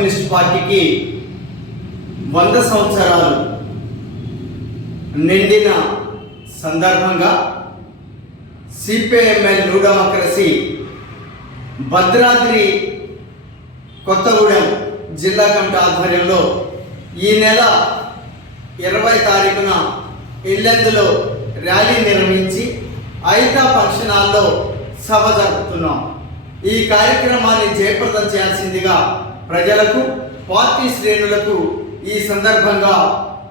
పార్టీకి వంద సంవత్సరాలు నిండిన సందర్భంగా CPI ML new democracy Bhadradri Kothagudem జిల్లా కమిటీ ఆధ్వర్యంలో ఈ నెల ఇరవై తారీఖున ఇల్లెందులో ర్యాలీ నిర్వహించి ఐతా ఫంక్షన్ హాల్లో సభ జరుపుతున్నాం. ఈ కార్యక్రమాన్ని జయప్రదం చేయాల్సిందిగా ప్రజలకు పార్టీ శ్రేణులకు ఈ సందర్భంగా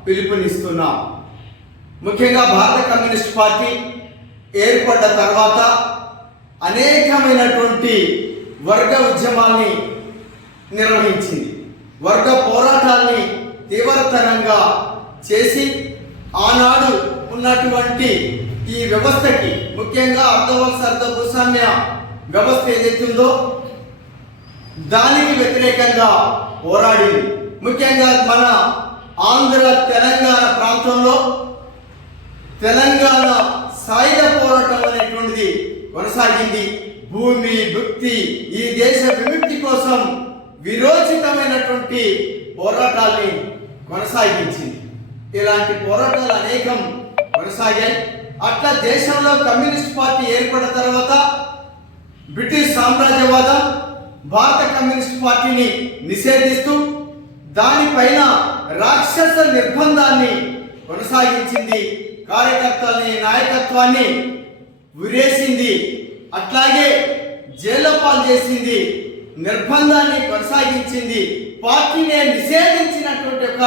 పిలుపునిస్తున్నాం. ముఖ్యంగా భారత కమ్యూనిస్ట్ పార్టీ ఏర్పడ్డ తర్వాత అనేకమైనటువంటి వర్గ ఉద్యమాల్ని నిర్వహించింది. వర్గ పోరాటాల్ని తీవ్రతరంగా చేసి ఆనాడు ఉన్నటువంటి ఈ వ్యవస్థకి ముఖ్యంగా అర్ధవలస అర్ధ భూస్వామ్య వ్యవస్థ ఏదైతుందో దానికి వ్యతిరేకంగా పోరాడి ముఖ్యంగా మన ఆంధ్ర తెలంగాణ ప్రాంతంలో తెలంగాణ సాయుధ పోరాటం అనేటువంటిది కొనసాగింది. భూమి భక్తి ఈ దేశ విముక్తి కోసం విరోచితమైనటువంటి పోరాటాల్ని కొనసాగించింది. ఇలాంటి పోరాటాలు అనేకం కొనసాగాయి. అట్లా దేశంలో కమ్యూనిస్ట్ పార్టీ ఏర్పడిన తర్వాత బ్రిటిష్ సామ్రాజ్యవాదం భారత కమ్యూనిస్ట్ పార్టీని నిషేధిస్తూ దానిపైన రాక్షస నిర్బంధాన్ని కొనసాగించింది కార్యకర్తల్ని నాయకత్వాన్ని ఉరేసింది అట్లాగే జైల్లో పాలు చేసింది నిర్బంధాన్ని కొనసాగించింది. పార్టీని నిషేధించినటువంటి ఒక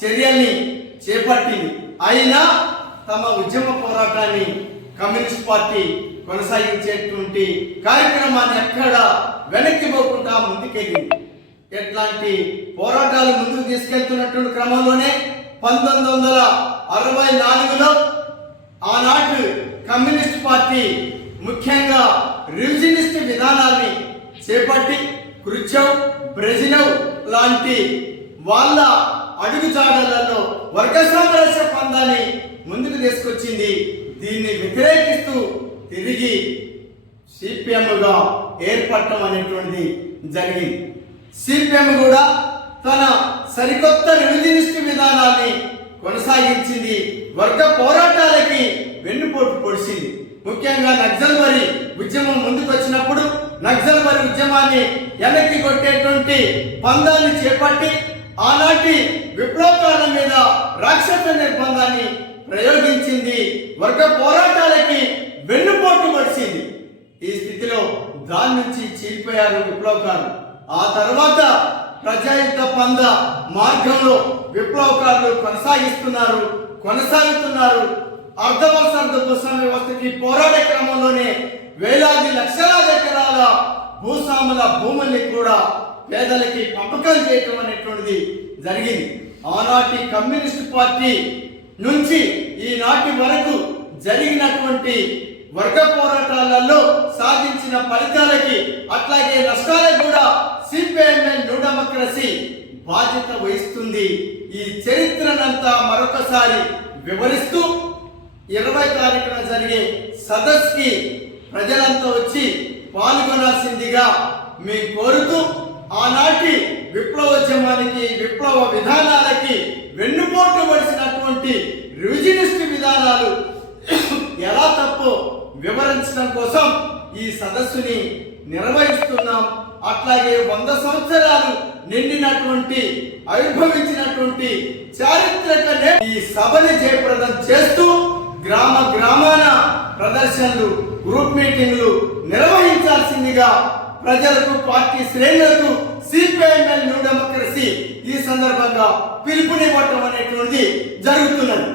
చర్యల్ని చేపట్టింది. అయినా తమ ఉద్యమ పోరాటాన్ని కమ్యూనిస్ట్ పార్టీ కొనసాగించేటువంటి కార్యక్రమాన్ని ఎక్కడ వెనక్కి పోకుండా ముందుకెళ్ళింది ఎట్లాంటి పోరాటాలు ముందుకు తీసుకెళ్తున్నటువంటి క్రమంలోనే పంతొమ్మిది వందల అరవై నాలుగులో ఆనాటి కమ్యూనిస్ట్ పార్టీ ముఖ్యంగా రివిజనిస్ట్ విధానాన్ని చేపట్టి క్రుచవ్ బ్రెజినవ్ లాంటి వాళ్ళ అడుగుజాడలలో వర్గ సామరస్య పందాన్ని ముందుకు తీసుకొచ్చింది. దీన్ని వ్యతిరేకిస్తూ తిరిగి సిపిఎంగా ఏర్పడటం అనేటువంటిది జరిగింది. సిపిఎం కూడా తన సరికొత్త రివిజనిస్ట్ విధానాన్ని కొనసాగించింది. వర్గ పోరాటాలకి వెన్నుపోటు పొడిచింది. ముఖ్యంగా నక్సల్ మరి ఉద్యమం ముందుకు వచ్చినప్పుడు నక్సల్బరి ఉద్యమాన్ని వెనక్కి కొట్టేటువంటి పందాన్ని చేపట్టి ఆనాటి విప్లవకారుల మీద రాక్షస నిర్బంధాన్ని ప్రయోగించింది. వర్గ పోరాట వెన్నుపోటు పడిచింది ఈ స్థితిలో దాని నుంచి చీలిపోయారు విప్లవకారులు. ఆ తర్వాత ప్రజాయుద్ధ పంద మార్గంలో విప్లవకారులు కొనసాగిస్తున్నారు కొనసాగుతున్నారు. అర్ధవలసర్ధ భూస్వామ్య వ్యవస్థకి పోరాడే క్రమంలోనే వేలాది లక్షలాది ఎకరాల భూస్వాముల భూముల్ని కూడా పేదలకి పంపకం చేయటం అనేటువంటిది జరిగింది. ఆనాటి కమ్యూనిస్ట్ పార్టీ నుంచి ఈనాటి వరకు జరిగినటువంటి వర్గ పోరాటాలలో సాధించిన ఫలితాలకి అట్లాగే నష్టాలకు కూడా సిపిఐఎంఎల్ న్యూ డెమోక్రసీ బాధ్యత వహిస్తుంది. ఈ చరిత్రనంతా మరొకసారి వివరిస్తూ ఇరవై తారీఖున జరిగే సదస్సుకి ప్రజలంతా వచ్చి పాల్గొనాల్సిందిగా మేము కోరుతూ ఆనాటి విప్లవోద్యమానికి విప్లవ విధానాలకి వెన్నుపోటు పడిసినటువంటి రివిజనిస్ట్ విధానాలు వివరించడం కోసం ఈ సదస్సుని నిర్వహిస్తున్నాం. అట్లాగే వంద సంవత్సరాలు నిండినటువంటి ఆవిర్భవించినటువంటి చారిత్రక ఈ సభని జయప్రదం చేస్తూ గ్రామ గ్రామాన ప్రదర్శనలు గ్రూప్ మీటింగ్లు నిర్వహించాల్సిందిగా ప్రజలకు పార్టీ శ్రేణులకు సిపిఐఎంఎల్ న్యూ డెమోక్రసీ ఈ సందర్భంగా పిలుపునివ్వటం అనేటువంటి జరుగుతున్నది.